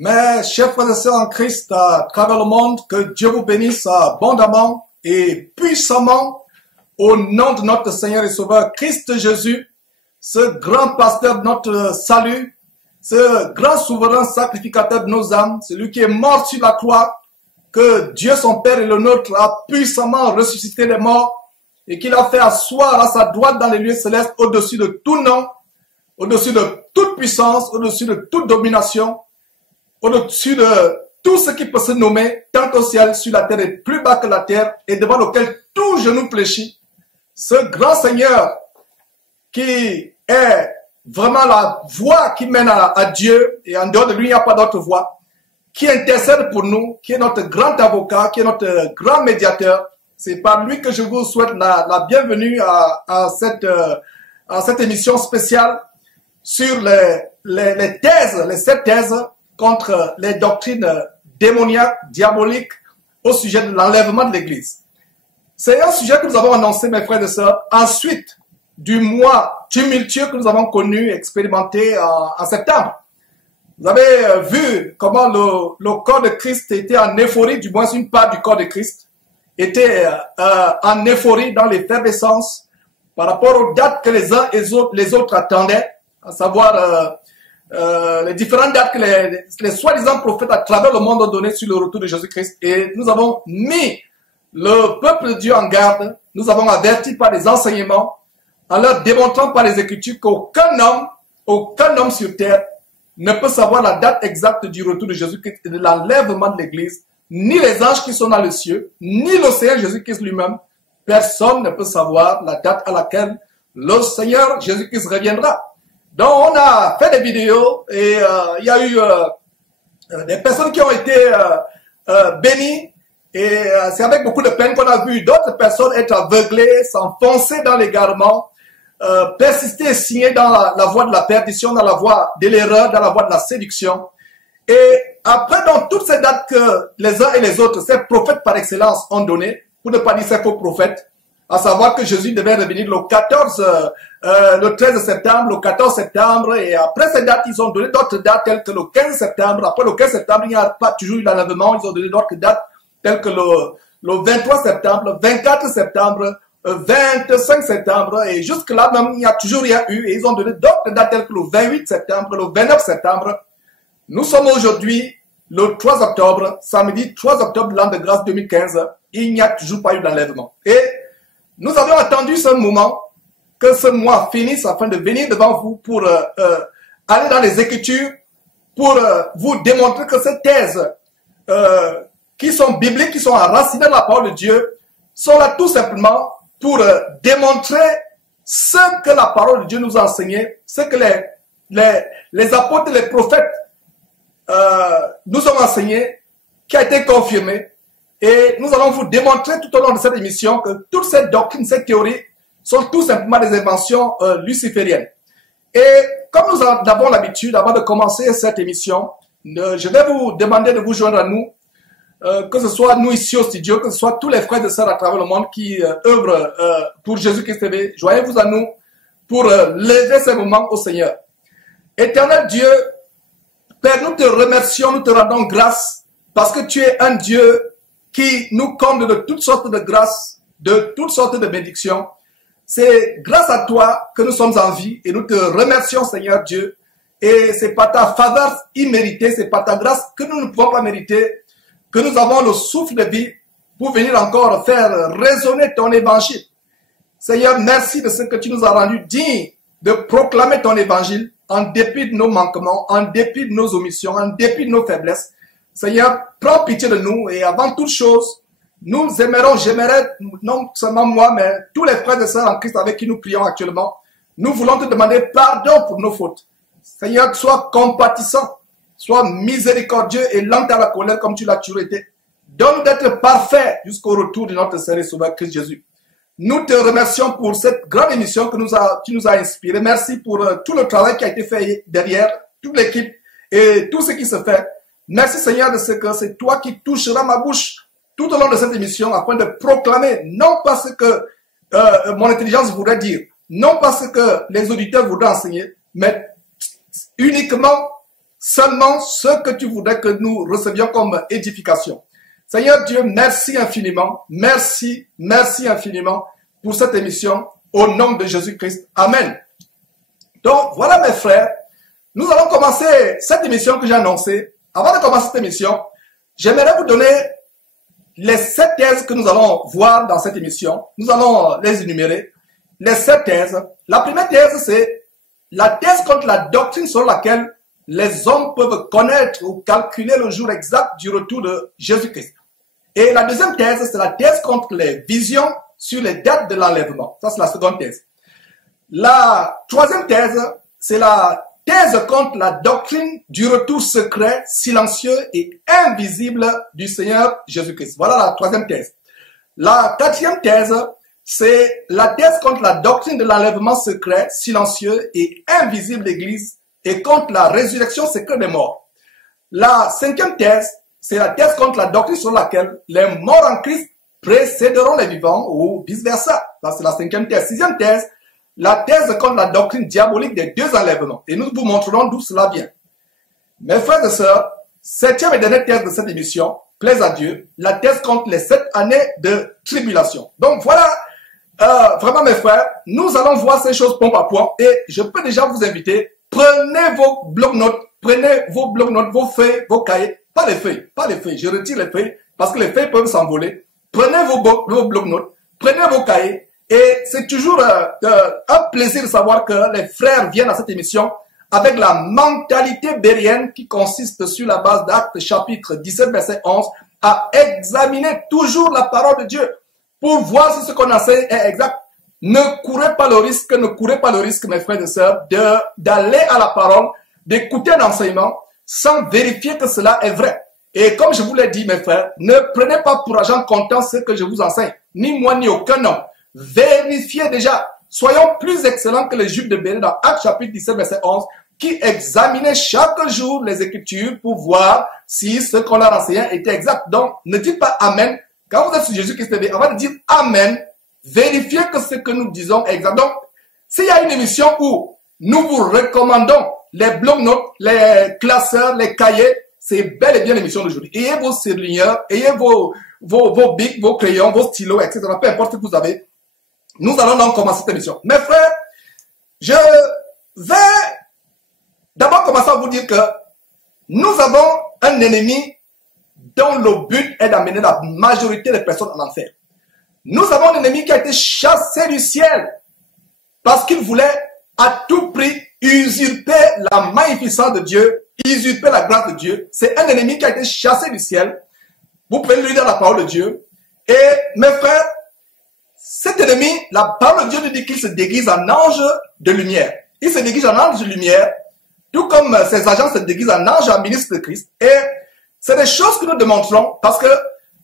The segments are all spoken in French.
Mes chers frères et sœurs en Christ à travers le monde, que Dieu vous bénisse abondamment et puissamment au nom de notre Seigneur et Sauveur Christ Jésus, ce grand pasteur de notre salut, ce grand souverain sacrificateur de nos âmes, celui qui est mort sur la croix, que Dieu son Père et le nôtre a puissamment ressuscité les morts et qu'il a fait asseoir à sa droite dans les lieux célestes au-dessus de tout nom, au-dessus de toute puissance, au-dessus de toute domination, au-dessus de tout ce qui peut se nommer, tant au ciel, sur la terre et plus bas que la terre, et devant lequel tout genou fléchit. Ce grand Seigneur qui est vraiment la voie qui mène à Dieu, et en dehors de lui, il n'y a pas d'autre voie, qui intercède pour nous, qui est notre grand avocat, qui est notre grand médiateur. C'est par lui que je vous souhaite la bienvenue à cette émission spéciale sur les thèses, les 7 thèses contre les doctrines démoniaques, diaboliques, au sujet de l'enlèvement de l'Église. C'est un sujet que nous avons annoncé, mes frères et sœurs, ensuite du mois tumultueux que nous avons connu, expérimenté en septembre. Vous avez vu comment le corps de Christ était en euphorie, du moins une part du corps de Christ était en euphorie dans l'effervescence par rapport aux dates que les uns et les autres attendaient, à savoir les différentes dates que les soi-disant prophètes à travers le monde ont donné sur le retour de Jésus-Christ. Et nous avons mis le peuple de Dieu en garde, nous avons averti par les enseignements, en leur démontrant par les Écritures qu'aucun homme sur terre ne peut savoir la date exacte du retour de Jésus-Christ et de l'enlèvement de l'Église, ni les anges qui sont dans le ciel, ni le Seigneur Jésus-Christ lui-même. Personne ne peut savoir la date à laquelle le Seigneur Jésus-Christ reviendra. Donc on a fait des vidéos et il y a eu des personnes qui ont été bénies, et c'est avec beaucoup de peine qu'on a vu d'autres personnes être aveuglées, s'enfoncer dans l'égarement, persister et signer dans la voie de la perdition, dans la voie de l'erreur, dans la voie de la séduction. Et après, dans toutes ces dates que les uns et les autres, ces prophètes par excellence ont données, pour ne pas dire ces faux prophètes, à savoir que Jésus devait revenir le 13 septembre, le 14 septembre, et après ces dates, ils ont donné d'autres dates telles que le 15 septembre. Après le 15 septembre, il n'y a pas toujours eu l'enlèvement, ils ont donné d'autres dates telles que le 23 septembre, 24 septembre, 25 septembre, et jusque-là même, il n'y a toujours rien eu, et ils ont donné d'autres dates telles que le 28 septembre, le 29 septembre. Nous sommes aujourd'hui le 3 octobre, samedi 3 octobre de l'an de grâce 2015, il n'y a toujours pas eu d'enlèvement. Et nous avons attendu ce moment, que ce mois finisse afin de venir devant vous pour aller dans les Écritures, pour vous démontrer que ces thèses qui sont bibliques, qui sont enracinées dans la parole de Dieu, sont là tout simplement pour démontrer ce que la parole de Dieu nous a enseigné, ce que les apôtres et les prophètes nous ont enseigné, qui a été confirmé. Et nous allons vous démontrer tout au long de cette émission que toutes ces doctrines, ces théories sont tout simplement des inventions lucifériennes. Et comme nous en avons l'habitude, avant de commencer cette émission, je vais vous demander de vous joindre à nous, que ce soit nous ici au studio, que ce soit tous les frères et sœurs à travers le monde qui œuvrent pour Jésus-Christ TV. Joignez-vous à nous pour lever ces moments au Seigneur. Éternel Dieu, Père, nous te remercions, nous te rendons grâce parce que tu es un Dieu qui nous comble de toutes sortes de grâces, de toutes sortes de bénédictions. C'est grâce à toi que nous sommes en vie et nous te remercions, Seigneur Dieu. Et c'est par ta faveur imméritée, c'est par ta grâce que nous ne pouvons pas mériter, que nous avons le souffle de vie pour venir encore faire résonner ton évangile. Seigneur, merci de ce que tu nous as rendu dignes de proclamer ton évangile en dépit de nos manquements, en dépit de nos omissions, en dépit de nos faiblesses. Seigneur, prends pitié de nous et avant toute chose, j'aimerais, non seulement moi, mais tous les frères et sœurs en Christ avec qui nous prions actuellement, nous voulons te demander pardon pour nos fautes. Seigneur, sois compatissant, sois miséricordieux et lent à la colère comme tu l'as toujours été. Donne d'être parfait jusqu'au retour de notre Seigneur et Sauveur Christ Jésus. Nous te remercions pour cette grande émission que tu nous as inspiré. Merci pour tout le travail qui a été fait derrière, toute l'équipe et tout ce qui se fait. Merci Seigneur de ce que c'est toi qui toucheras ma bouche tout au long de cette émission afin de proclamer, non pas ce que mon intelligence voudrait dire, non pas ce que les auditeurs voudraient enseigner, mais uniquement seulement ce que tu voudrais que nous recevions comme édification. Seigneur Dieu, merci infiniment, merci infiniment pour cette émission au nom de Jésus-Christ. Amen. Donc, voilà mes frères, nous allons commencer cette émission que j'ai annoncée. Avant de commencer cette émission, j'aimerais vous donner les 7 thèses que nous allons voir dans cette émission. Nous allons les énumérer. Les 7 thèses. La première thèse, c'est la thèse contre la doctrine selon laquelle les hommes peuvent connaître ou calculer le jour exact du retour de Jésus-Christ. Et la deuxième thèse, c'est la thèse contre les visions sur les dates de l'enlèvement. Ça, c'est la seconde thèse. La troisième thèse, c'est la thèse contre la doctrine du retour secret, silencieux et invisible du Seigneur Jésus-Christ. Voilà la troisième thèse. La quatrième thèse, c'est la thèse contre la doctrine de l'enlèvement secret, silencieux et invisible de l'Église et contre la résurrection secrète des morts. La cinquième thèse, c'est la thèse contre la doctrine sur laquelle les morts en Christ précéderont les vivants ou vice-versa. Ça, c'est la cinquième thèse. Sixième thèse, la thèse contre la doctrine diabolique des 2 enlèvements. Et nous vous montrerons d'où cela vient. Mes frères et sœurs, septième et dernière thèse de cette émission, plaise à Dieu, la thèse contre les 7 années de tribulation. Donc voilà, vraiment mes frères, nous allons voir ces choses point par point. Et je peux déjà vous inviter, prenez vos bloc-notes, vos feuilles, vos cahiers. Pas les feuilles, je retire les feuilles parce que les feuilles peuvent s'envoler. Prenez vos bloc-notes, prenez vos cahiers. Et c'est toujours un plaisir de savoir que les frères viennent à cette émission avec la mentalité bérienne qui consiste sur la base d'Actes chapitre 17 verset 11 à examiner toujours la parole de Dieu pour voir si ce qu'on enseigne est exact. Ne courez pas le risque mes frères et sœurs d'aller à la parole, d'écouter un enseignement sans vérifier que cela est vrai. Et comme je vous l'ai dit mes frères, ne prenez pas pour argent comptant ce que je vous enseigne, ni moi ni aucun homme. Vérifiez déjà, soyons plus excellents que les Juifs de Béret dans Actes chapitre 17 verset 11 qui examinaient chaque jour les Écritures pour voir si ce qu'on leur enseignait était exact. Donc, ne dites pas Amen. Quand vous êtes sur Jésus-Christ TV, avant de dire Amen, vérifiez que ce que nous disons est exact. Donc, s'il y a une émission où nous vous recommandons les bloc-notes, les classeurs, les cahiers, c'est bel et bien l'émission d'aujourd'hui. Ayez vos surligneurs, ayez vos bics, vos crayons, vos stylos, etc. Peu importe ce que vous avez. Nous allons donc commencer cette émission. Mes frères, je vais d'abord commencer à vous dire que nous avons un ennemi dont le but est d'amener la majorité des personnes en enfer. Nous avons un ennemi qui a été chassé du ciel parce qu'il voulait à tout prix usurper la magnificence de Dieu, usurper la grâce de Dieu. C'est un ennemi qui a été chassé du ciel. Vous pouvez le lire dans la parole de Dieu. Et mes frères, cet ennemi, la parole de Dieu nous dit qu'il se déguise en ange de lumière. Il se déguise en ange de lumière, tout comme ses agents se déguisent en ange, en ministre de Christ. Et c'est des choses que nous démontrons parce que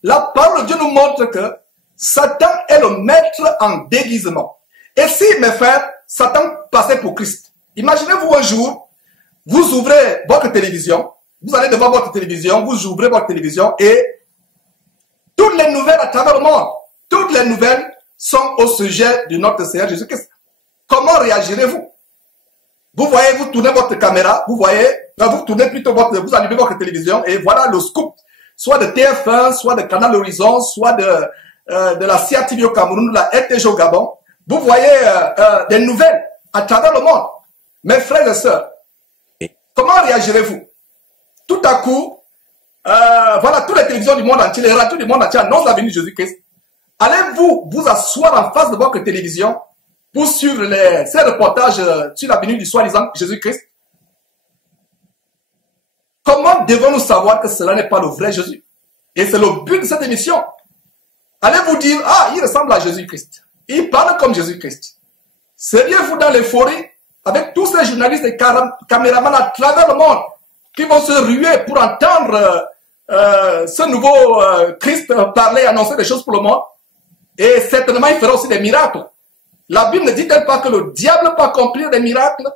la parole de Dieu nous montre que Satan est le maître en déguisement. Et si, mes frères, Satan passait pour Christ, imaginez-vous un jour, vous ouvrez votre télévision, vous allez devant votre télévision, vous ouvrez votre télévision et toutes les nouvelles à travers le monde, toutes les nouvelles sont au sujet de notre Seigneur Jésus-Christ. Comment réagirez-vous? Vous voyez, vous tournez votre caméra, vous tournez plutôt vous allumez votre télévision et voilà le scoop, soit de TF1, soit de Canal Horizon, soit de la CRTV au Cameroun, de la RTG au Gabon. Vous voyez des nouvelles à travers le monde. Mes frères et sœurs, comment réagirez-vous? Tout à coup, voilà, toutes les télévisions du monde entier, les radios du monde entier annoncent la venue de Jésus-Christ. Allez-vous vous asseoir en face de votre télévision pour suivre ces reportages sur la venue du soi-disant Jésus-Christ? Comment devons-nous savoir que cela n'est pas le vrai Jésus? Et c'est le but de cette émission. Allez-vous dire, ah, il ressemble à Jésus-Christ. Il parle comme Jésus-Christ. Seriez-vous dans l'euphorie avec tous ces journalistes et caméramans à travers le monde qui vont se ruer pour entendre ce nouveau Christ parler, annoncer des choses pour le monde? Et certainement, il fera aussi des miracles. La Bible ne dit-elle pas que le diable peut accomplir des miracles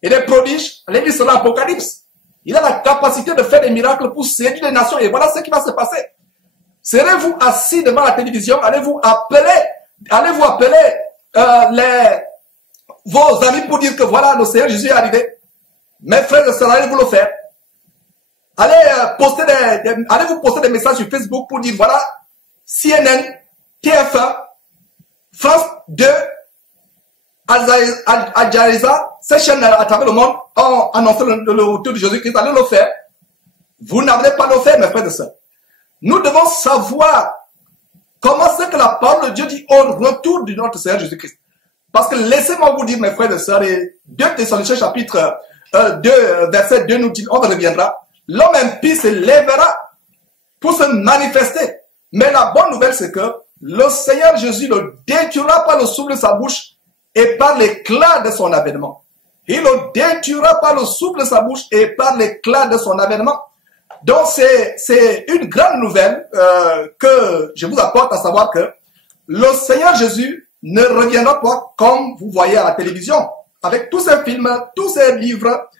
et des prodiges? L'Église selon l'Apocalypse. Il a la capacité de faire des miracles pour séduire les nations. Et voilà ce qui va se passer. Serez-vous assis devant la télévision? Allez-vous appeler vos amis pour dire que voilà, le Seigneur Jésus est arrivé? Mes frères et sœurs, allez-vous le faire? allez, allez vous poster des messages sur Facebook pour dire, voilà, CNN, TF1, France 2, Al Jazeera, ces chaînes à travers le monde ont annoncé le retour de Jésus-Christ. Allez le faire. Vous n'avez pas le faire, mes frères et sœurs. Nous devons savoir comment c'est que la parole de Dieu dit au retour de notre Seigneur Jésus-Christ. Parce que laissez-moi vous dire, mes frères et sœurs, et 2 Thessaloniciens chapitre 2, verset 2 nous dit, on reviendra, l'homme impie se lèvera pour se manifester. Mais la bonne nouvelle, c'est que le Seigneur Jésus ne détruira par le souffle de sa bouche et par l'éclat de son avènement. Il le détruira par le souffle de sa bouche et par l'éclat de son avènement. Donc c'est une grande nouvelle que je vous apporte, à savoir que le Seigneur Jésus ne reviendra pas comme vous voyez à la télévision, avec tous ces films, tous ces livres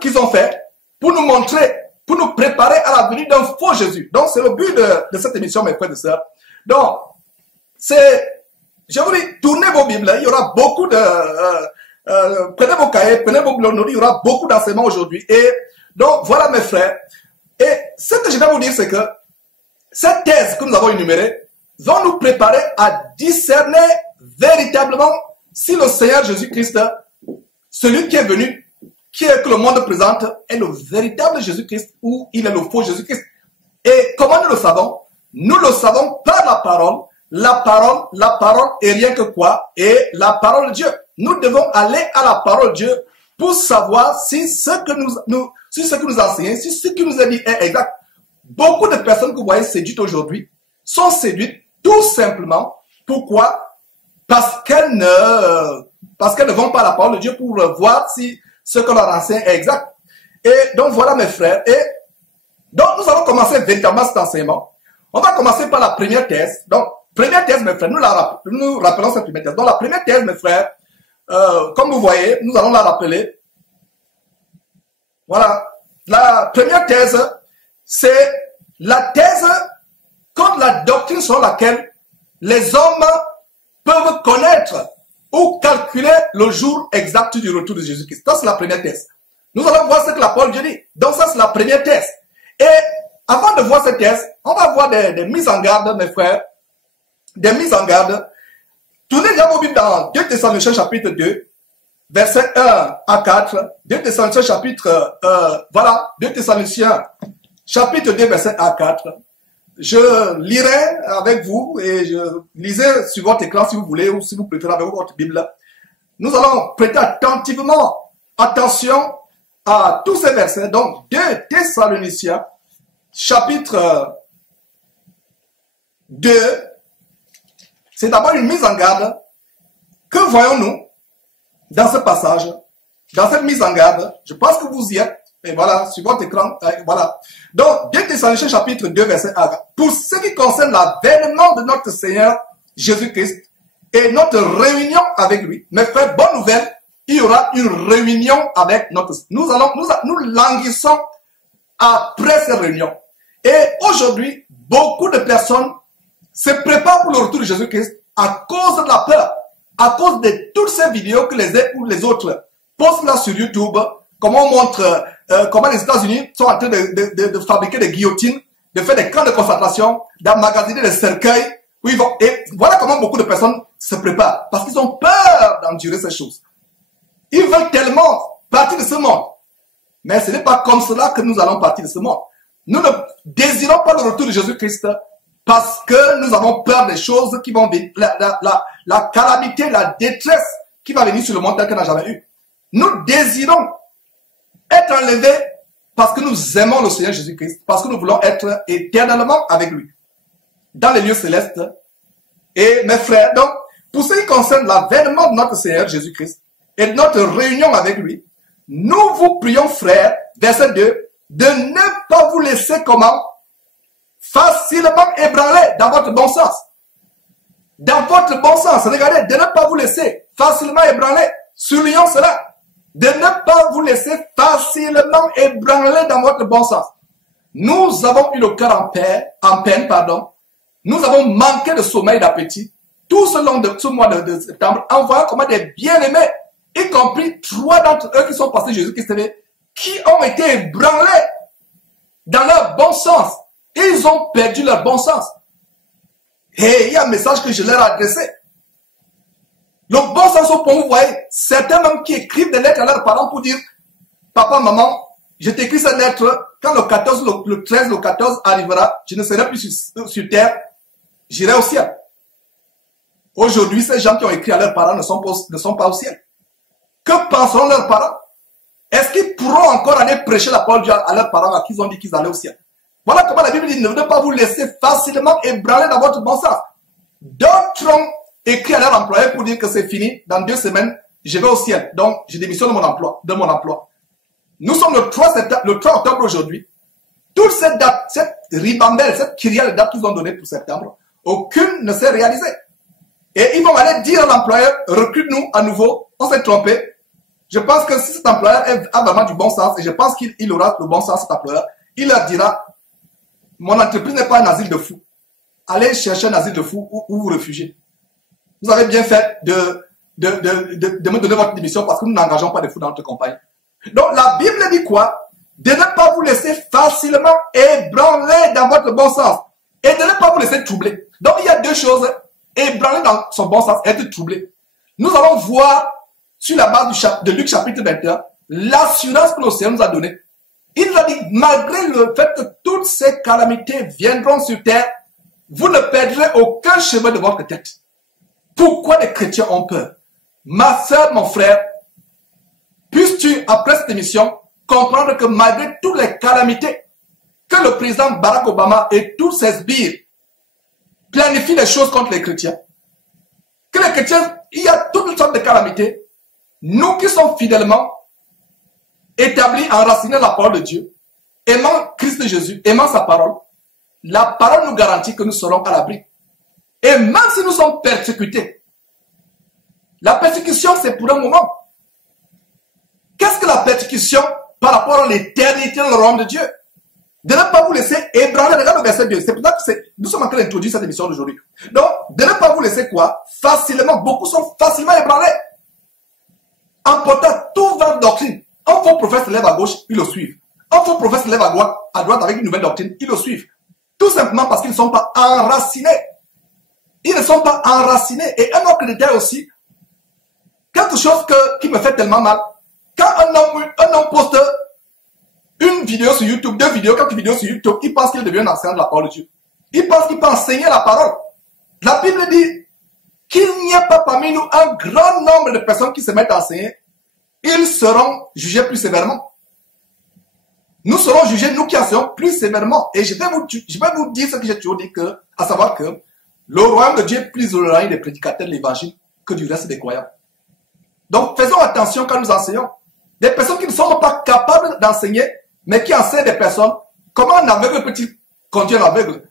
qu'ils ont fait pour nous montrer, pour nous préparer à la venue d'un faux Jésus. Donc c'est le but de cette émission, mes frères et sœurs. Donc je vous dis, tournez vos Bibles, il y aura beaucoup de... prenez vos cahiers, prenez vos bibles, il y aura beaucoup d'enseignements aujourd'hui. Et donc, voilà mes frères. Et ce que je vais vous dire, c'est que cette thèse que nous avons énumérée va nous préparer à discerner véritablement si le Seigneur Jésus-Christ, celui qui est venu, que le monde présente, est le véritable Jésus-Christ ou il est le faux Jésus-Christ. Et comment nous le savons? Nous le savons par la parole. La parole est rien que quoi? Et la parole de Dieu. Nous devons aller à la parole de Dieu pour savoir si ce que nous enseignons, si ce qui nous est dit est exact. Beaucoup de personnes que vous voyez séduites aujourd'hui sont séduites tout simplement. Pourquoi? Parce qu'elles ne vont pas à la parole de Dieu pour voir si ce que leur enseigne est exact. Et donc voilà mes frères. Et donc nous allons commencer véritablement cet enseignement. On va commencer par la première thèse. Donc, première thèse, mes frères, nous rappelons cette première thèse. Donc, la première thèse, mes frères, comme vous voyez, nous allons la rappeler. Voilà. La première thèse, c'est la thèse contre la doctrine selon laquelle les hommes peuvent connaître ou calculer le jour exact du retour de Jésus-Christ. Ça, c'est la première thèse. Nous allons voir ce que la parole de Dieu dit. Donc, ça, c'est la première thèse. Et avant de voir cette thèse, on va voir des mises en garde, mes frères. Des mises en garde. Tournez bien vos Bibles dans 2 Thessaloniciens chapitre 2, verset 1 à 4. 2 Thessaloniciens chapitre, 2 Thessaloniciens chapitre 2, verset 1 à 4. Je lirai avec vous et je lisez sur votre écran si vous voulez ou si vous préférez avec votre Bible. Nous allons prêter attentivement attention à tous ces versets. Donc 2 Thessaloniciens chapitre 2, c'est d'abord une mise en garde. Que voyons-nous dans ce passage? Dans cette mise en garde, je pense que vous y êtes. Et voilà, sur votre écran, voilà. Donc, 2 Thessaloniciens chapitre 2, verset 1. Pour ce qui concerne l'avènement de notre Seigneur Jésus-Christ et notre réunion avec lui, mes frères, bonne nouvelle, il y aura une réunion avec notre... Nous languissons après cette réunion. Et aujourd'hui, beaucoup de personnes se préparent pour le retour de Jésus-Christ à cause de la peur, à cause de toutes ces vidéos que les uns ou les autres postent là sur YouTube, comment on montre comment les États-Unis sont en train de fabriquer des guillotines, de faire des camps de concentration, d'emmagasiner des cercueils, où ils vont, et voilà comment beaucoup de personnes se préparent, parce qu'ils ont peur d'endurer ces choses. Ils veulent tellement partir de ce monde, mais ce n'est pas comme cela que nous allons partir de ce monde. Nous ne désirons pas le retour de Jésus-Christ parce que nous avons peur des choses qui vont venir, la calamité, la détresse qui va venir sur le monde tel qu'on n'a jamais eu. Nous désirons être enlevés parce que nous aimons le Seigneur Jésus-Christ, parce que nous voulons être éternellement avec lui, dans les lieux célestes. Et mes frères, donc, pour ce qui concerne l'avènement de notre Seigneur Jésus-Christ et de notre réunion avec lui, nous vous prions, frères, verset 2, de ne pas vous laisser comment? Facilement ébranler dans votre bon sens. Dans votre bon sens, regardez, de ne pas vous laisser facilement ébranler. Soulignons cela. De ne pas vous laisser facilement ébranler dans votre bon sens. Nous avons eu le cœur en peine. Nous avons manqué de sommeil, d'appétit. Tout ce long de ce mois de septembre, en voyant comment des bien-aimés, y compris 3 d'entre eux qui sont passés Jésus-Christ, qui ont été ébranlés dans leur bon sens. Ils ont perdu leur bon sens. Et il y a un message que je leur ai adressé. Le bon sens au point où vous voyez, certains même qui écrivent des lettres à leurs parents pour dire, papa, maman, je t'écris cette lettre, quand le 14, le 13, le 14 arrivera, je ne serai plus sur terre, j'irai au ciel. Aujourd'hui, ces gens qui ont écrit à leurs parents ne sont pas au ciel. Que penseront leurs parents? Est-ce qu'ils pourront encore aller prêcher la parole de Dieu à leurs parents à qui ils ont dit qu'ils allaient au ciel? Voilà comment la Bible dit, ne venez pas vous laisser facilement ébranler dans votre bon sens. D'autres ont écrit à leur employeur pour dire que c'est fini, dans 2 semaines, je vais au ciel. Donc, je démissionne de mon emploi. Nous sommes le 3 octobre aujourd'hui. Toute cette date, cette ribambelle, cette kyrielle de dates qu'ils ont donnée pour septembre, aucune ne s'est réalisée. Et ils vont aller dire à l'employeur, recrute-nous à nouveau, on s'est trompé. Je pense que si cet employeur a vraiment du bon sens, et je pense qu'il aura le bon sens, cet employeur, il leur dira, mon entreprise n'est pas un asile de fous. Allez chercher un asile de fous où vous réfugiez. Vous avez bien fait de me donner votre démission parce que nous n'engageons pas de fous dans notre compagnie. Donc la Bible dit quoi? De ne pas vous laisser facilement ébranler dans votre bon sens. Et de ne pas vous laisser troubler. Donc il y a 2 choses. Ébranler dans son bon sens, être troublé. Nous allons voir sur la base de Luc chapitre 21, l'assurance que le Seigneur nous a donnée. Il nous a dit, malgré le fait que toutes ces calamités viendront sur terre, vous ne perdrez aucun cheveu de votre tête. Pourquoi les chrétiens ont peur? Ma soeur, mon frère, puisses-tu, après cette émission, comprendre que malgré toutes les calamités que le président Barack Obama et tous ses sbires planifient les choses contre les chrétiens, que les chrétiens, il y a toutes sortes de calamités, nous qui sommes fidèlement établis, enracinés dans la parole de Dieu, aimant Christ Jésus, aimant sa parole, la parole nous garantit que nous serons à l'abri. Et même si nous sommes persécutés, la persécution c'est pour un moment. Qu'est-ce que la persécution par rapport à l'éternité dans le royaume de Dieu? De ne pas vous laisser ébranler. Regarde le verset 2. C'est pour ça que nous sommes en train d'introduire cette émission d'aujourd'hui. Donc, de ne pas vous laisser quoi? Facilement. Beaucoup sont facilement ébranlés. Emportant tout vent de doctrine. Un faux prophète se lève à gauche, ils le suivent. Un faux prophète se lève à droite avec une nouvelle doctrine, ils le suivent. Tout simplement parce qu'ils ne sont pas enracinés. Ils ne sont pas enracinés. Et un autre détail aussi, quelque chose qui me fait tellement mal. Quand un homme poste une vidéo sur YouTube, 2 vidéos, 4 vidéos sur YouTube, il pense qu'il devient un enseignant de la parole de Dieu. Il pense qu'il peut enseigner la parole. La Bible dit qu'il n'y a pas parmi nous un grand nombre de personnes qui se mettent à enseigner. Ils seront jugés plus sévèrement. Nous serons jugés, nous qui enseignons, plus sévèrement. Et je vais vous dire ce que j'ai toujours dit, à savoir que le royaume de Dieu est plus le royaume des prédicateurs de l'évangile que du reste des croyants. Donc faisons attention quand nous enseignons. Des personnes qui ne sont pas capables d'enseigner, mais qui enseignent des personnes. Comment un aveugle peut-il conduire un aveugle?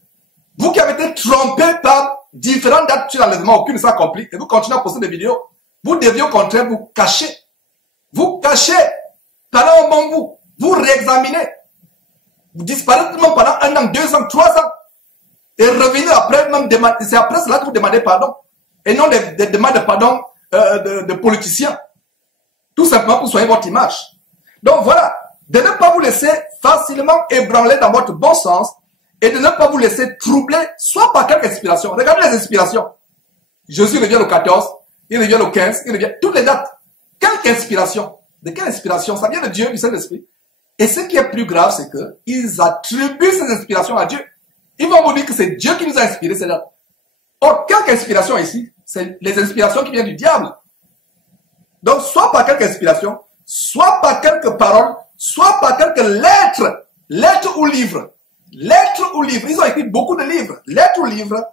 Vous qui avez été trompés par différentes dates sur l'enlèvement, aucune ne s'est accomplie, et vous continuez à poster des vidéos, vous deviez au contraire vous cacher. Vous cachez, parlez au bon bout, vous réexaminez. Vous disparaissez même pendant 1 an, 2 ans, 3 ans. Et revenez après, c'est après cela que vous demandez pardon. Et non des demandes de pardon de politiciens. Tout simplement pour soigner votre image. Donc voilà, de ne pas vous laisser facilement ébranler dans votre bon sens et de ne pas vous laisser troubler, soit par quelque inspiration. Regardez les inspirations. Jésus revient le 14, il revient le 15, il revient toutes les dates. Quelle inspiration? De quelle inspiration? Ça vient de Dieu, du Saint-Esprit. Et ce qui est plus grave, c'est qu'ils attribuent ces inspirations à Dieu. Ils vont vous dire que c'est Dieu qui nous a inspirés ces dates. Or, quelque inspiration ici, c'est les inspirations qui viennent du diable. Donc, soit par quelque inspiration, soit par quelques paroles, soit par quelques lettres, lettres ou livres. Lettres ou livres. Ils ont écrit beaucoup de livres. Lettres ou livres,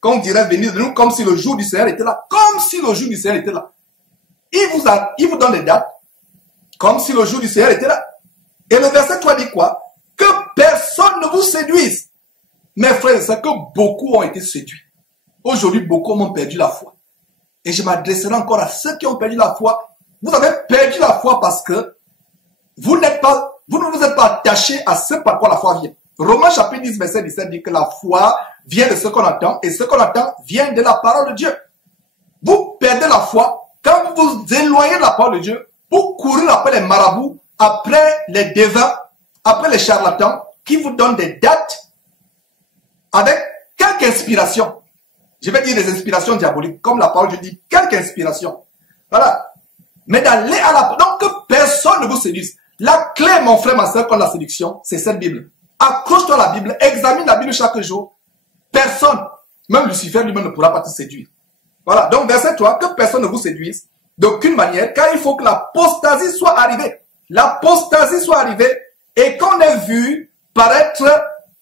qu'on dirait venir de nous comme si le jour du Seigneur était là. Comme si le jour du Seigneur était là. Il vous donne des dates, comme si le jour du Seigneur était là. Et le verset 3 dit quoi? Que personne ne vous séduise. Mes frères, c'est que beaucoup ont été séduits. Aujourd'hui, beaucoup ont perdu la foi. Et je m'adresserai encore à ceux qui ont perdu la foi. Vous avez perdu la foi parce que vous ne vous êtes pas attachés à ce par quoi la foi vient. Romains chapitre 10, verset 17 dit que la foi vient de ce qu'on entend et ce qu'on entend vient de la parole de Dieu. Vous perdez la foi quand vous vous éloignez de la parole de Dieu pour courir après les marabouts, après les devins, après les charlatans qui vous donne des dates avec quelque inspiration. Je vais dire des inspirations diaboliques, comme la parole, je dis quelque inspiration. Voilà. Mais d'aller à la... Donc que personne ne vous séduise. La clé, mon frère, ma soeur, contre la séduction, c'est cette Bible. Accroche-toi à la Bible, examine la Bible chaque jour. Personne, même Lucifer lui-même ne pourra pas te séduire. Voilà. Donc verset 3, que personne ne vous séduise d'aucune manière, car il faut que l'apostasie soit arrivée. L'apostasie soit arrivée et qu'on ait vu paraître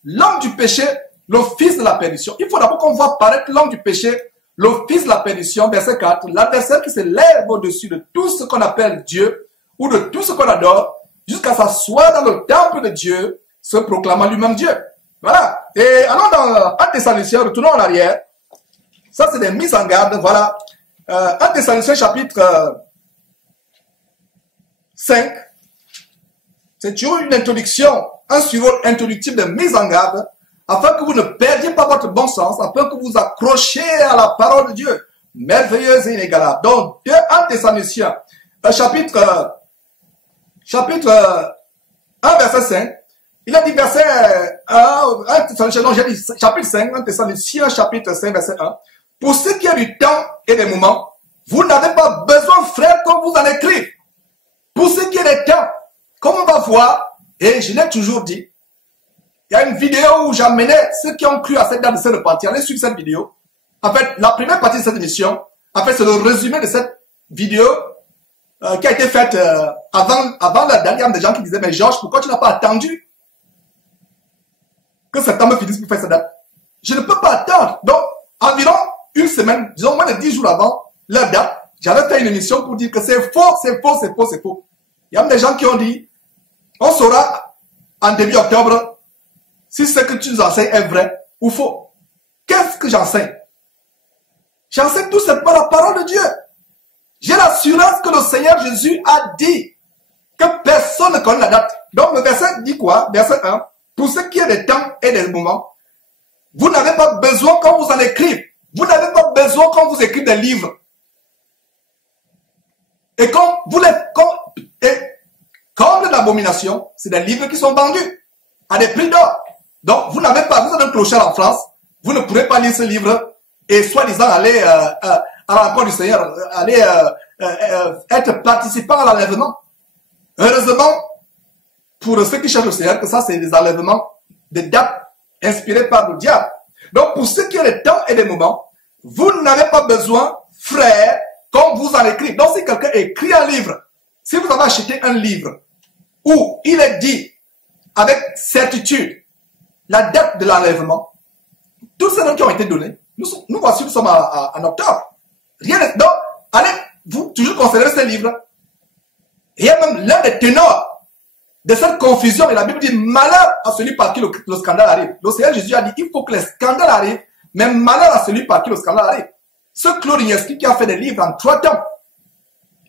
l'homme du péché, le fils de la perdition. Il faut d'abord qu'on voit paraître l'homme du péché, le fils de la perdition, verset 4, l'adversaire qui se lève au-dessus de tout ce qu'on appelle Dieu ou de tout ce qu'on adore, jusqu'à s'asseoir dans le temple de Dieu, se proclamant lui-même Dieu. Voilà. Et allons dans 1 Thessaloniciens, retournons en arrière. Ça, c'est des mises en garde. Voilà. 1 Thessaloniciens chapitre 5. C'est toujours une introduction, un suivant introductif de mise en garde, afin que vous ne perdiez pas votre bon sens, afin que vous accrochiez à la parole de Dieu, merveilleuse et inégalable. Donc, 1 Thessaloniciens, chapitre 1, verset 5, il a dit verset 1 Thessaloniciens, non, j'ai dit chapitre 5, 1 Thessaloniciens, chapitre 5, verset 1, pour ce qui est du temps et des moments, vous n'avez pas besoin, frère, qu'on vous en écrive. Pour ce qui est des temps, comme on va voir, et je l'ai toujours dit, il y a une vidéo où j'amenais ceux qui ont cru à cette date de se repentir. Allez suivre cette vidéo. En fait, la première partie de cette émission, en fait, c'est le résumé de cette vidéo qui a été faite avant la date. Il y a des gens qui disaient, mais Georges, pourquoi tu n'as pas attendu que septembre finisse pour faire cette date? Je ne peux pas attendre. Donc, environ une semaine, disons moins de 10 jours avant leur date, j'avais fait une émission pour dire que c'est faux, c'est faux, c'est faux, c'est faux. Il y a des gens qui ont dit, on saura en début octobre si ce que tu nous enseignes est vrai ou faux. Qu'est-ce que j'enseigne? J'enseigne tout simplement la parole de Dieu. J'ai l'assurance que le Seigneur Jésus a dit que personne ne connaît la date. Donc le verset dit quoi? Verset 1. Pour ce qui est des temps et des moments, vous n'avez pas besoin qu'on vous en écrive. Vous n'avez pas besoin qu'on vous écrive des livres. Et comme de l'abomination, c'est des livres qui sont vendus à des prix d'or. Donc, vous n'avez pas, vous êtes un clochard en France, vous ne pourrez pas lire ce livre et soi-disant aller à la rencontre du Seigneur, aller être participant à l'enlèvement. Heureusement, pour ceux qui cherchent le Seigneur, que ça, c'est des enlèvements, des dates inspirées par le diable. Donc, pour ce qui est des temps et des moments, vous n'avez pas besoin, frères, qu'on vous en écrive. Donc, si quelqu'un écrit un livre, si vous avez acheté un livre où il est dit avec certitude la date de l'enlèvement, tous ces noms qui ont été donnés, nous voici, nous sommes en octobre. Rien n'est... Donc, allez, vous toujours considérez ce livre. Il y a même l'un des ténors de cette confusion, et la Bible dit malheur à celui par qui le scandale arrive. Le Seigneur Jésus a dit il faut que le scandale arrive, mais malheur à celui par qui le scandale arrive. Ce Claude Ignaski qui a fait des livres en 3 temps,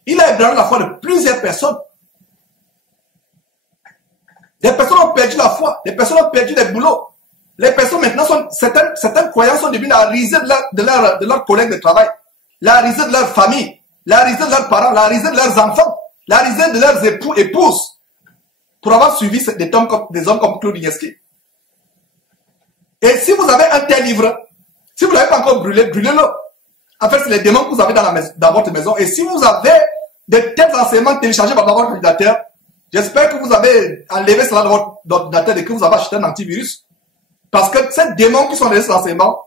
il a ébranlé la foi de plusieurs personnes. Des personnes ont perdu la foi, des personnes ont perdu des boulots. Les personnes maintenant sont, certains croyants sont devenus la risée de leurs collègues de travail, la risée de leur famille, la risée de leurs parents, la risée de leurs enfants, la risée de leurs épouses, pour avoir suivi des hommes comme Claude Ignaski. Et si vous avez un tel livre, si vous ne l'avez pas encore brûlé, brûlez-le. En fait, c'est les démons que vous avez dans votre maison. Et si vous avez de tels enseignements téléchargés par votre ordinateur, j'espère que vous avez enlevé cela de votre ordinateur et que vous avez acheté un antivirus. Parce que ces démons qui sont dans ces enseignements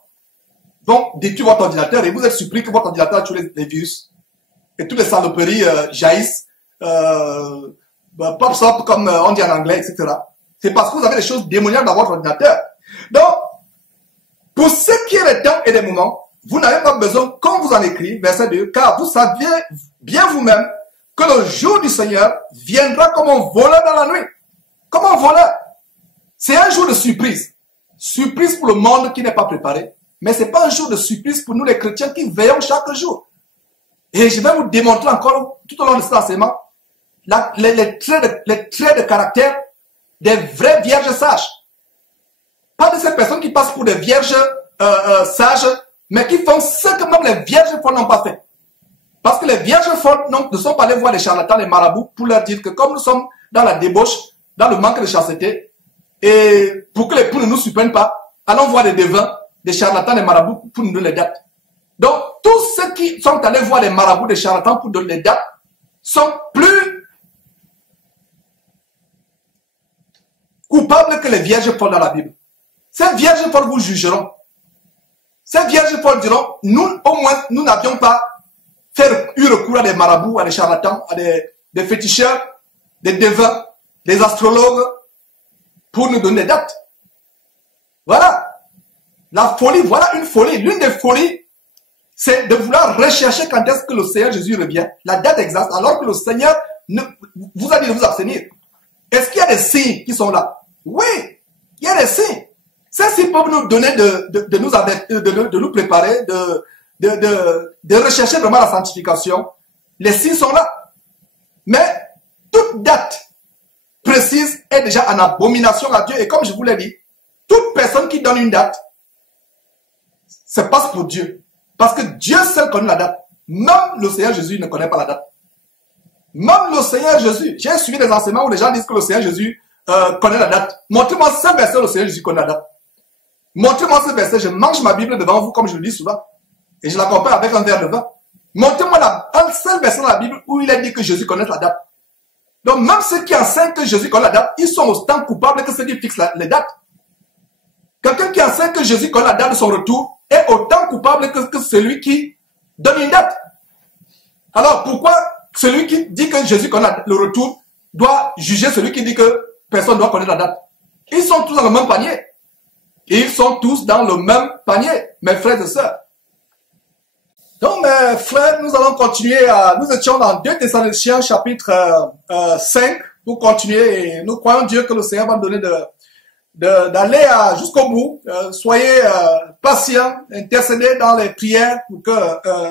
vont détruire votre ordinateur et vous êtes surpris que votre ordinateur tue les virus. Et toutes les saloperies jaillissent, pop up comme on dit en anglais, etc. C'est parce que vous avez des choses démoniaques dans votre ordinateur. Donc, pour ce qui est des temps et des moments, vous n'avez pas besoin qu'on vous en écrive, verset 2, car vous saviez bien vous-même que le jour du Seigneur viendra comme un voleur dans la nuit. Comme un voleur. C'est un jour de surprise. Surprise pour le monde qui n'est pas préparé. Mais ce n'est pas un jour de surprise pour nous les chrétiens qui veillons chaque jour. Et je vais vous démontrer encore tout au long de cet enseignement les traits de caractère des vraies vierges sages. Pas de ces personnes qui passent pour des vierges sages, mais qui font ce que même les vierges folles n'ont pas fait. Parce que les vierges folles ne sont pas allées voir les charlatans, les marabouts, pour leur dire que comme nous sommes dans la débauche, dans le manque de chasteté, Et pour que les poules ne nous surprennent pas, allons voir des devins, des charlatans, des marabouts pour nous donner les dates. Donc, tous ceux qui sont allés voir des marabouts, des charlatans pour donner les dates, sont plus coupables que les vierges folles dans la Bible. Ces vierges folles vous jugeront. Ces vierges folles diront, nous, au moins, nous n'avions pas eu recours à des marabouts, à des charlatans, à des féticheurs, des devins, des astrologues, pour nous donner des dates. Voilà. La folie, voilà une folie. L'une des folies, c'est de vouloir rechercher quand est-ce que le Seigneur Jésus revient, la date exacte, alors que le Seigneur vous a dit de vous abstenir. Est-ce qu'il y a des signes qui sont là? Oui, il y a des signes. Ces signes peuvent nous donner de nous préparer, de rechercher vraiment la sanctification. Les signes sont là. Mais toute date précise est déjà en abomination à Dieu. Et comme je vous l'ai dit, toute personne qui donne une date, se passe pour Dieu. Parce que Dieu seul connaît la date. Même le Seigneur Jésus ne connaît pas la date. Même le Seigneur Jésus. J'ai suivi des enseignements où les gens disent que le Seigneur Jésus connaît la date. Montrez-moi ce verset où le Seigneur Jésus connaît la date. Montrez-moi ce verset. Je mange ma Bible devant vous comme je le dis souvent. Et je la compare avec un verre de vin. Montrez-moi un seul verset dans la Bible où il est dit que Jésus connaît la date. Donc même ceux qui enseignent que Jésus connaît la date, ils sont autant coupables que ceux qui fixent les dates. Quelqu'un qui enseigne que Jésus connaît la date de son retour est autant coupable que celui qui donne une date. Alors pourquoi celui qui dit que Jésus connaît le retour doit juger celui qui dit que personne ne doit connaître la date? Ils sont tous dans le même panier. Ils sont tous dans le même panier, mes frères et sœurs. Donc mes frères, nous allons continuer nous étions dans 2 Thessaloniciens chapitre 5 pour continuer et nous croyons Dieu que le Seigneur va nous donner d'aller jusqu'au bout. Soyez patients, intercédez dans les prières pour que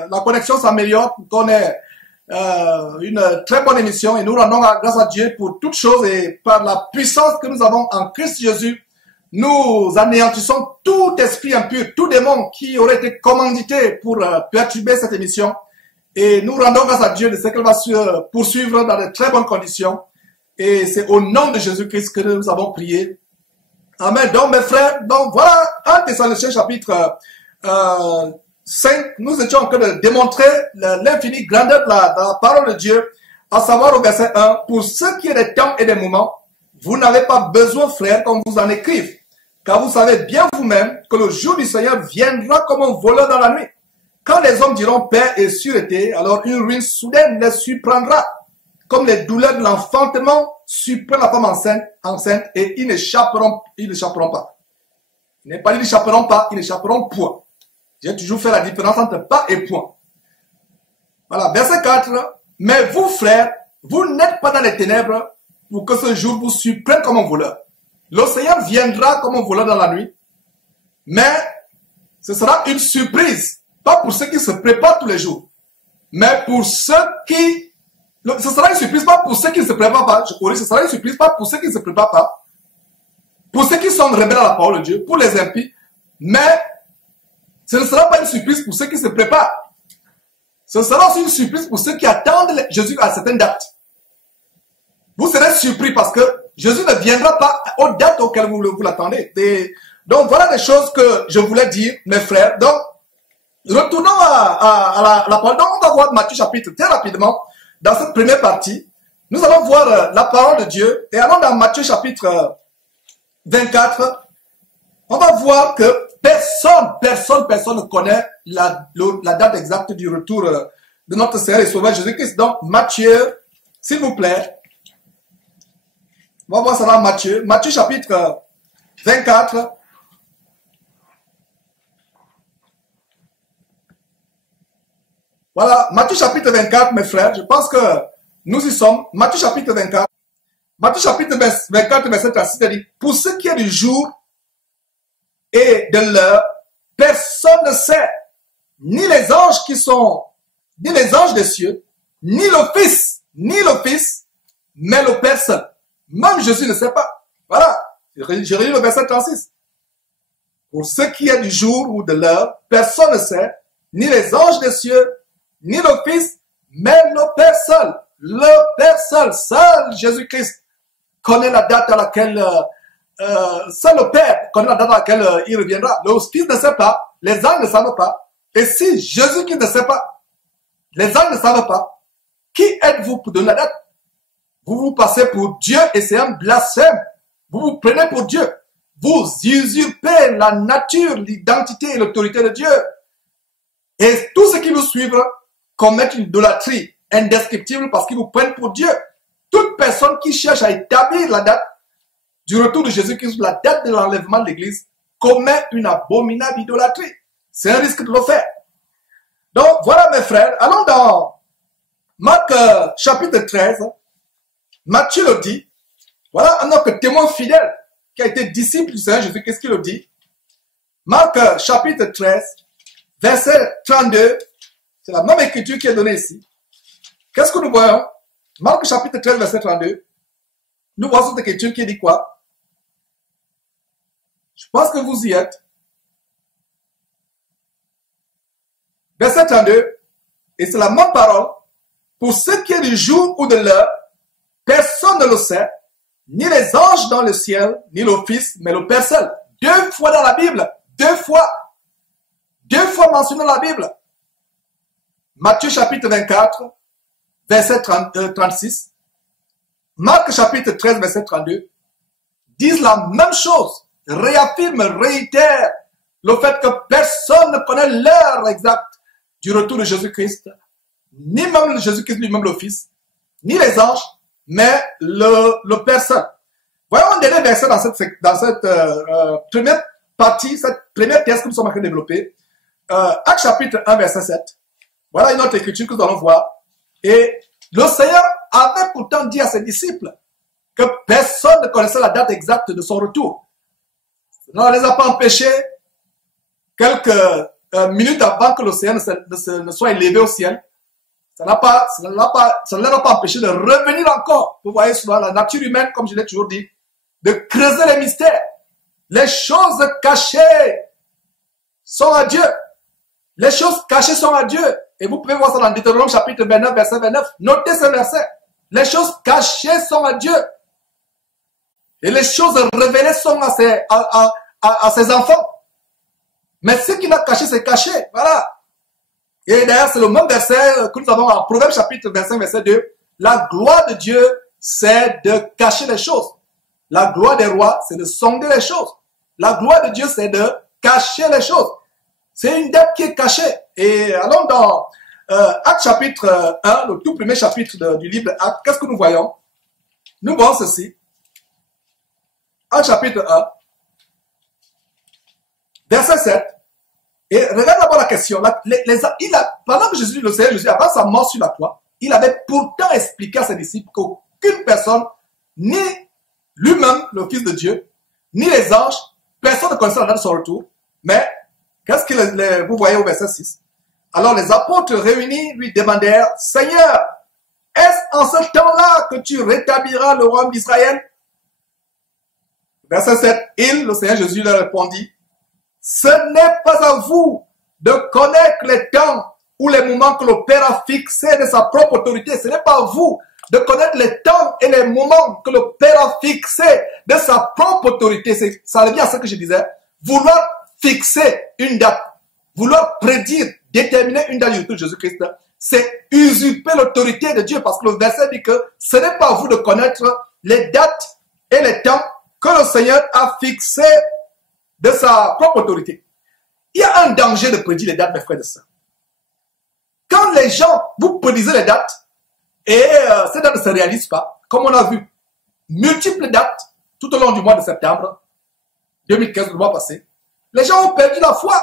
la connexion s'améliore, pour qu'on ait une très bonne émission et nous rendons grâce à Dieu pour toutes choses et par la puissance que nous avons en Christ Jésus, nous anéantissons tout esprit impur, tout démon qui aurait été commandité pour perturber cette émission et nous rendons grâce à Dieu de ce qu'elle va se poursuivre dans de très bonnes conditions et c'est au nom de Jésus-Christ que nous avons prié. Amen. Donc mes frères, donc voilà 1 Thessaloniciens chapitre 5, nous étions en train de démontrer l'infinie grandeur de la parole de Dieu, à savoir au verset 1, pour ce qui est des temps et des moments, vous n'avez pas besoin, frères, qu'on vous en écrive, car vous savez bien vous-même que le jour du Seigneur viendra comme un voleur dans la nuit. Quand les hommes diront paix et sûreté, alors une ruine soudaine les surprendra, comme les douleurs de l'enfantement surprennent la femme enceinte et ils n'échapperont pas. Il n'est pas dit qu'ils n'échapperont pas, ils n'échapperont point. J'ai toujours fait la différence entre pas et point. Voilà, verset 4. Mais vous, frères, vous n'êtes pas dans les ténèbres pour que ce jour vous surprenne comme un voleur. Le Seigneur viendra comme un voleur dans la nuit, mais ce sera une surprise. Pas pour ceux qui se préparent tous les jours, mais pour ceux qui... Ce sera une surprise pas pour ceux qui ne se préparent pas. Je corrige, ce sera une surprise pas pour ceux qui ne se préparent pas. Pour ceux qui sont rebelles à la parole de Dieu, pour les impies, mais ce ne sera pas une surprise pour ceux qui se préparent. Ce sera aussi une surprise pour ceux qui attendent Jésus à certaines dates. Vous serez surpris parce que Jésus ne viendra pas aux dates auxquelles vous l'attendez. Donc voilà des choses que je voulais dire, mes frères. Donc, retournons à la parole. Donc on va voir Matthieu chapitre très rapidement. Dans cette première partie, nous allons voir la parole de Dieu. Et allons dans Matthieu chapitre 24. On va voir que personne ne connaît la date exacte du retour de notre Seigneur et Sauveur Jésus-Christ. Donc, Matthieu, s'il vous plaît. On va voir ça dans Matthieu. Matthieu chapitre 24. Voilà, Matthieu chapitre 24, mes frères. Je pense que nous y sommes. Matthieu chapitre 24. Matthieu chapitre 24, verset 36, dit, pour ce qui est du jour et de l'heure, personne ne sait, ni les anges ni les anges des cieux, ni le Fils, mais le Père seul. Même Jésus ne sait pas. Voilà, je relis le verset 36. Pour ce qui est du jour ou de l'heure, personne ne sait, ni les anges des cieux, ni le Fils, mais le Père seul. Le Père seul, Jésus-Christ, connaît la date à laquelle seul le Père connaît la date à laquelle il reviendra. Le Fils ne sait pas, les anges ne savent pas. Et si Jésus-Christ ne sait pas, les anges ne savent pas, qui êtes-vous pour donner la date? Vous vous passez pour Dieu et c'est un blasphème. Vous vous prenez pour Dieu. Vous usurpez la nature, l'identité et l'autorité de Dieu. Et tous ceux qui vous suivent commettent une idolâtrie indescriptible parce qu'ils vous prennent pour Dieu. Toute personne qui cherche à établir la date du retour de Jésus-Christ, la date de l'enlèvement de l'Église, commet une abominable idolâtrie. C'est un risque de le faire. Donc voilà mes frères, allons dans Marc chapitre 13. Matthieu le dit. Voilà un autre témoin fidèle qui a été disciple du Seigneur Jésus. Qu'est-ce qu'il le dit? Marc chapitre 13, verset 32. C'est la même écriture qui est donnée ici. Qu'est-ce que nous voyons? Marc chapitre 13, verset 32. Nous voyons cette écriture qui dit quoi? Je pense que vous y êtes. Verset 32. Et c'est la même parole. Pour ce qui est du jour ou de l'heure, personne ne le sait, ni les anges dans le ciel, ni le Fils, mais le Père seul. 2 fois dans la Bible. 2 fois. 2 fois mentionné dans la Bible. Matthieu chapitre 24, verset 36. Marc chapitre 13, verset 32. Disent la même chose. Réaffirment, réitèrent le fait que personne ne connaît l'heure exacte du retour de Jésus-Christ. Ni même Jésus-Christ lui-même le Fils, ni les anges, mais le Père seul. Voyons un dernier verset dans cette première partie, cette première thèse que nous sommes en train de développer. Actes chapitre 1, verset 7. Voilà une autre écriture que nous allons voir. Et le Seigneur avait pourtant dit à ses disciples que personne ne connaissait la date exacte de son retour. Ça ne les a pas empêchés, quelques minutes avant que le Seigneur ne soit élevé au ciel, ça ne leur a pas empêché de revenir encore. Vous voyez souvent la nature humaine, comme je l'ai toujours dit, de creuser les mystères. Les choses cachées sont à Dieu. Les choses cachées sont à Dieu. Et vous pouvez voir ça dans Deutéronome chapitre 29, verset 29. Notez ce verset. Les choses cachées sont à Dieu. Et les choses révélées sont à ses enfants. Mais ce qu'il a caché, c'est caché. Voilà. Et d'ailleurs, c'est le même verset que nous avons en Proverbe chapitre 25, verset 2. La gloire de Dieu, c'est de cacher les choses. La gloire des rois, c'est de sonder les choses. La gloire de Dieu, c'est de cacher les choses. C'est une dette qui est cachée. Et allons dans Actes chapitre 1, le tout premier chapitre du livre Actes. Qu'est-ce que nous voyons? Nous voyons ceci. Actes chapitre 1, verset 7. Et regarde d'abord la question. Pendant que le Seigneur Jésus, avant sa mort sur la croix, il avait pourtant expliqué à ses disciples qu'aucune personne, ni lui-même, le Fils de Dieu, ni les anges, personne ne connaissait la date de son retour. Mais, qu'est-ce que vous voyez au verset 6? Alors les apôtres réunis lui demandèrent, Seigneur, est-ce en ce temps-là que tu rétabliras le royaume d'Israël? Verset 7, le Seigneur Jésus leur répondit, ce n'est pas à vous de connaître les temps ou les moments que le Père a fixés de sa propre autorité. Ce n'est pas à vous de connaître les temps et les moments que le Père a fixés de sa propre autorité. Ça revient à ce que je disais. Vouloir fixer une date, vouloir prédire, déterminer une date du retour de Jésus-Christ, c'est usurper l'autorité de Dieu parce que le verset dit que ce n'est pas à vous de connaître les dates et les temps que le Seigneur a fixés de sa propre autorité. Il y a un danger de prédire les dates, mes frères et sœurs. Quand les gens, vous prédisez les dates, et ces dates ne se réalisent pas, comme on a vu, multiples dates tout au long du mois de septembre 2015, le mois passé, les gens ont perdu la foi,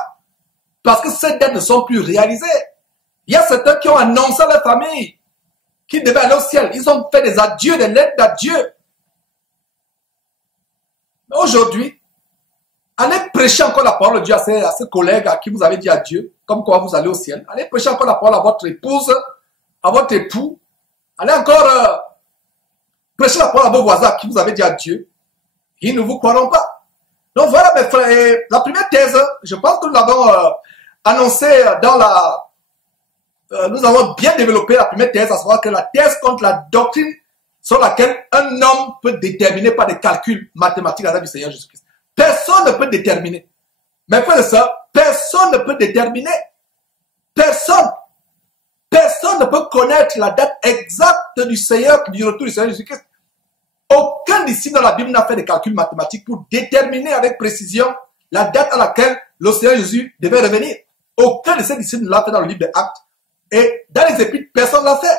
parce que ces dates ne sont plus réalisées. Il y a certains qui ont annoncé à leur famille qu'ils devaient aller au ciel. Ils ont fait des adieux, des lettres d'adieu. Mais aujourd'hui, allez prêcher encore la parole de Dieu à ces collègues à qui vous avez dit adieu, comme quoi vous allez au ciel. Allez prêcher encore la parole à votre épouse, à votre époux. Allez encore prêcher la parole à vos voisins à qui vous avez dit adieu. Ils ne vous croiront pas. Donc voilà mes frères, et la première thèse, je pense que nous l'avons annoncée dans nous avons bien développé la première thèse, à savoir que la thèse contre la doctrine sur laquelle un homme peut déterminer par des calculs mathématiques la date du Seigneur Jésus-Christ. Personne ne peut déterminer. Mais frère et sœurs, personne ne peut déterminer. Personne. Personne ne peut connaître la date exacte du Seigneur, du retour du Seigneur Jésus-Christ. Aucun disciple dans la Bible n'a fait des calculs mathématiques pour déterminer avec précision la date à laquelle le Seigneur Jésus devait revenir. Aucun de ces disciples ne l'a fait dans le livre des Actes. Et dans les Épîtres, personne ne l'a fait.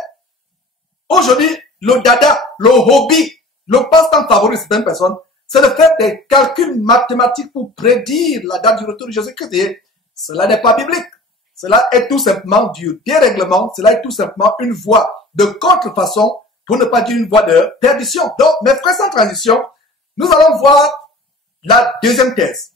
Aujourd'hui, le dada, le hobby, le passe-temps favori de certaines personnes, c'est de faire des calculs mathématiques pour prédire la date du retour de Jésus-Christ. Et cela n'est pas biblique. Cela est tout simplement du dérèglement. Cela est tout simplement une voie de contrefaçon, pour ne pas dire une voie de perdition. Donc, mes frères, sans transition, nous allons voir la deuxième thèse.